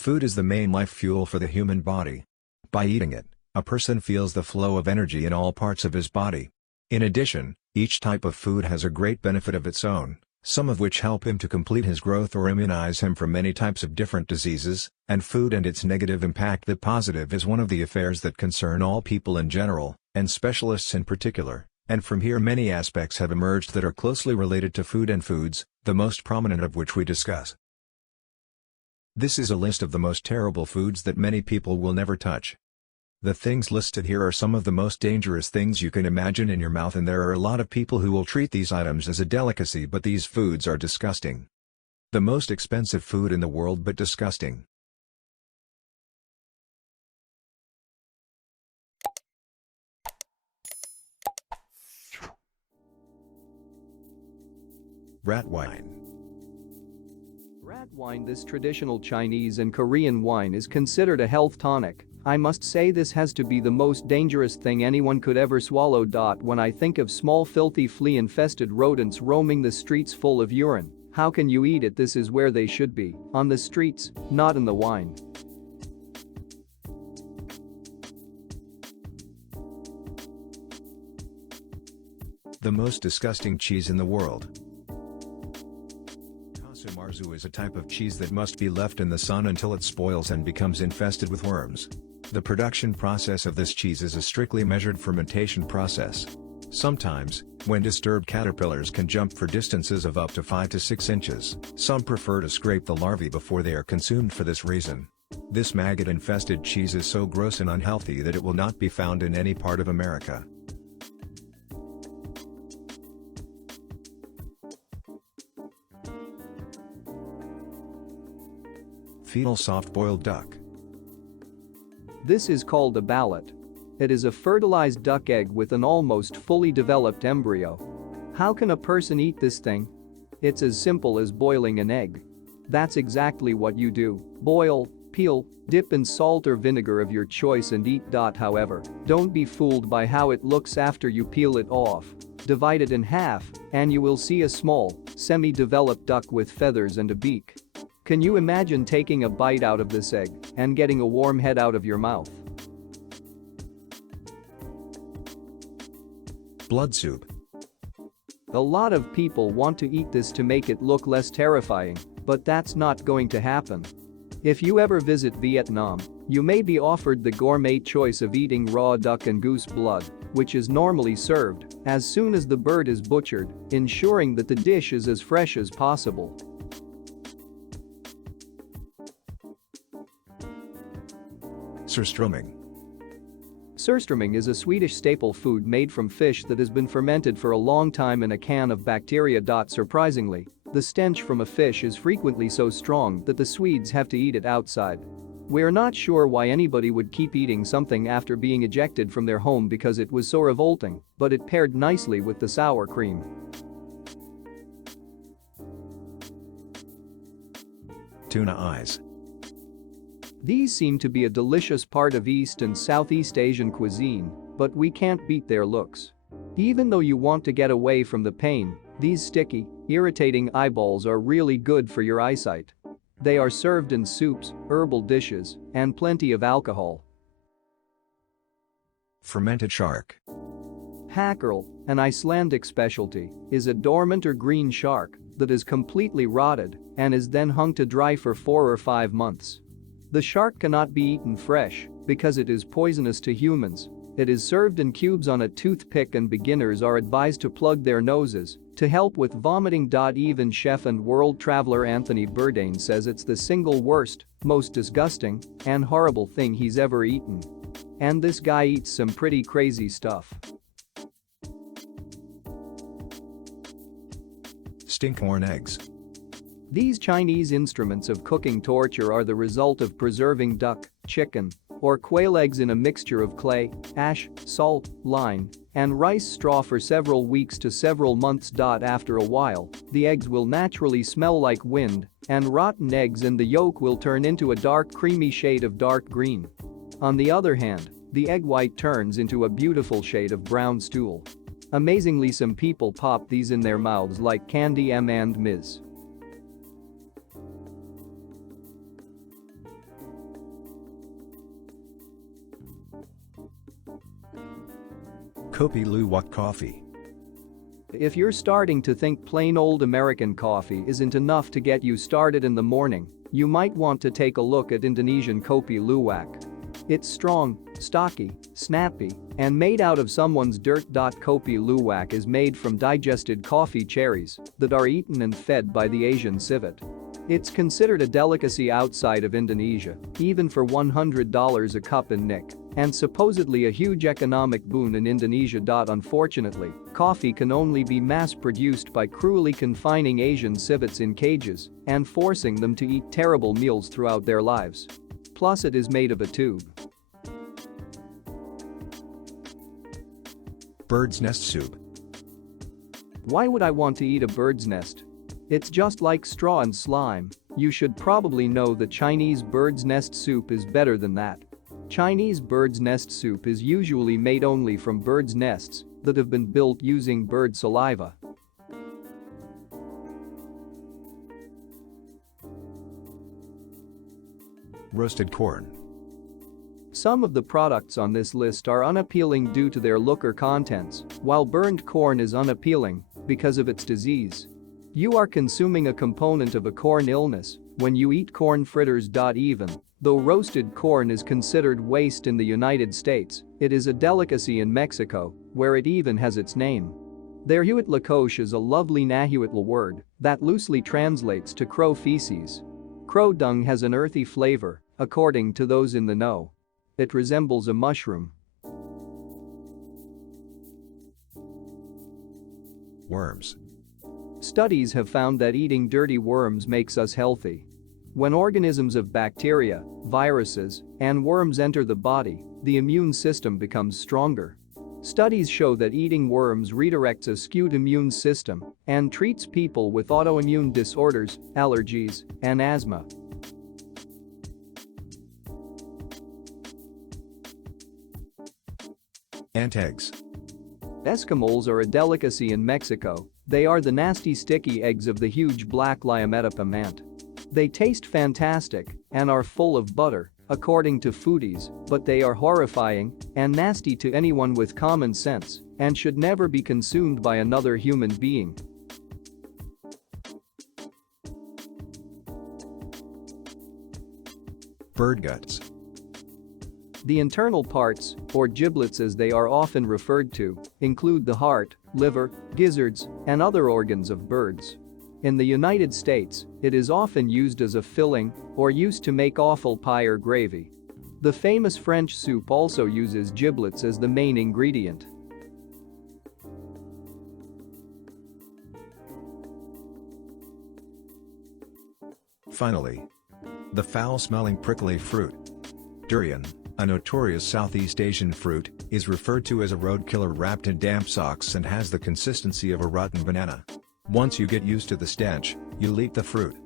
Food is the main life fuel for the human body. By eating it, a person feels the flow of energy in all parts of his body. In addition, each type of food has a great benefit of its own, some of which help him to complete his growth or immunize him from many types of different diseases, and food and its negative impact. The positive is one of the affairs that concern all people in general, and specialists in particular, and from here many aspects have emerged that are closely related to food and foods, the most prominent of which we discuss. This is a list of the most terrible foods that many people will never touch. The things listed here are some of the most dangerous things you can imagine in your mouth, and there are a lot of people who will treat these items as a delicacy, but these foods are disgusting. The most expensive food in the world but disgusting. Rat wine. Rat wine. This traditional Chinese and Korean wine is considered a health tonic. I must say this has to be the most dangerous thing anyone could ever swallow. When I think of small filthy flea-infested rodents roaming the streets full of urine, how can you eat it? This is where they should be, on the streets, not in the wine. The most disgusting cheese in the world. Marzu is a type of cheese that must be left in the sun until it spoils and becomes infested with worms. The production process of this cheese is a strictly measured fermentation process. Sometimes, when disturbed, caterpillars can jump for distances of up to 5 to 6 inches. Some prefer to scrape the larvae before they are consumed for this reason. This maggot-infested cheese is so gross and unhealthy that it will not be found in any part of America. Fetal soft-boiled duck. This is called a ballot. It is a fertilized duck egg with an almost fully developed embryo. How can a person eat this thing? It's as simple as boiling an egg. That's exactly what you do: boil, peel, dip in salt or vinegar of your choice and eat. However, don't be fooled by how it looks after you peel it off. Divide it in half, and you will see a small, semi-developed duck with feathers and a beak. Can you imagine taking a bite out of this egg and getting a warm head out of your mouth? Blood soup. A lot of people want to eat this to make it look less terrifying, but that's not going to happen. If you ever visit Vietnam, you may be offered the gourmet choice of eating raw duck and goose blood, which is normally served as soon as the bird is butchered, ensuring that the dish is as fresh as possible. Surströmming. Surströmming is a Swedish staple food made from fish that has been fermented for a long time in a can of bacteria. Surprisingly, the stench from a fish is frequently so strong that the Swedes have to eat it outside. We're not sure why anybody would keep eating something after being ejected from their home because it was so revolting, but it paired nicely with the sour cream. Tuna eyes. These seem to be a delicious part of East and Southeast Asian cuisine, but we can't beat their looks. Even though you want to get away from the pain, these sticky, irritating eyeballs are really good for your eyesight. They are served in soups, herbal dishes, and plenty of alcohol. Fermented shark. Hackerel, an Icelandic specialty, is a dormant or green shark that is completely rotted and is then hung to dry for 4 or 5 months. The shark cannot be eaten fresh because it is poisonous to humans. It is served in cubes on a toothpick, and beginners are advised to plug their noses to help with vomiting. Even chef and world traveler Anthony Bourdain says it's the single worst, most disgusting, and horrible thing he's ever eaten. And this guy eats some pretty crazy stuff. Stinkhorn eggs. These Chinese instruments of cooking torture are the result of preserving duck, chicken, or quail eggs in a mixture of clay, ash, salt, lime, and rice straw for several weeks to several months. After a while, the eggs will naturally smell like wind, and rotten eggs and the yolk will turn into a dark creamy shade of dark green. On the other hand, the egg white turns into a beautiful shade of brown stool. Amazingly, some people pop these in their mouths like candy. And Ms. Kopi Luwak coffee. If you're starting to think plain old American coffee isn't enough to get you started in the morning, you might want to take a look at Indonesian Kopi Luwak. It's strong, stocky, snappy, and made out of someone's dirt. Kopi Luwak is made from digested coffee cherries that are eaten and fed by the Asian civet. It's considered a delicacy outside of Indonesia, even for $100 a cup in Nick, and supposedly a huge economic boon in Indonesia. Unfortunately, coffee can only be mass-produced by cruelly confining Asian civets in cages and forcing them to eat terrible meals throughout their lives. Plus it is made of a tube. Bird's nest soup. Why would I want to eat a bird's nest? It's just like straw and slime. You should probably know that Chinese bird's nest soup is better than that. Chinese bird's nest soup is usually made only from birds' nests that have been built using bird saliva. Roasted corn. Some of the products on this list are unappealing due to their look or contents, while burned corn is unappealing because of its disease. You are consuming a component of a corn illness when you eat corn fritters. Even though roasted corn is considered waste in the United States, it is a delicacy in Mexico, where it even has its name. Their Huitlacoche is a lovely Nahuatl word that loosely translates to crow feces. Crow dung has an earthy flavor, according to those in the know. It resembles a mushroom. Worms. Studies have found that eating dirty worms makes us healthy. When organisms of bacteria, viruses, and worms enter the body, the immune system becomes stronger. Studies show that eating worms redirects a skewed immune system and treats people with autoimmune disorders, allergies, and asthma. Ant eggs. Esquimals are a delicacy in Mexico. They are the nasty sticky eggs of the huge black Liametopum ant. They taste fantastic and are full of butter, according to foodies, but they are horrifying and nasty to anyone with common sense and should never be consumed by another human being. Bird guts. The internal parts, or giblets as they are often referred to, include the heart, liver, gizzards, and other organs of birds. In the United States, it is often used as a filling or used to make offal pie or gravy. The famous French soup also uses giblets as the main ingredient. Finally, the foul-smelling prickly fruit. Durian, a notorious Southeast Asian fruit, is referred to as a road killer wrapped in damp socks and has the consistency of a rotten banana. Once you get used to the stench, you'll eat the fruit.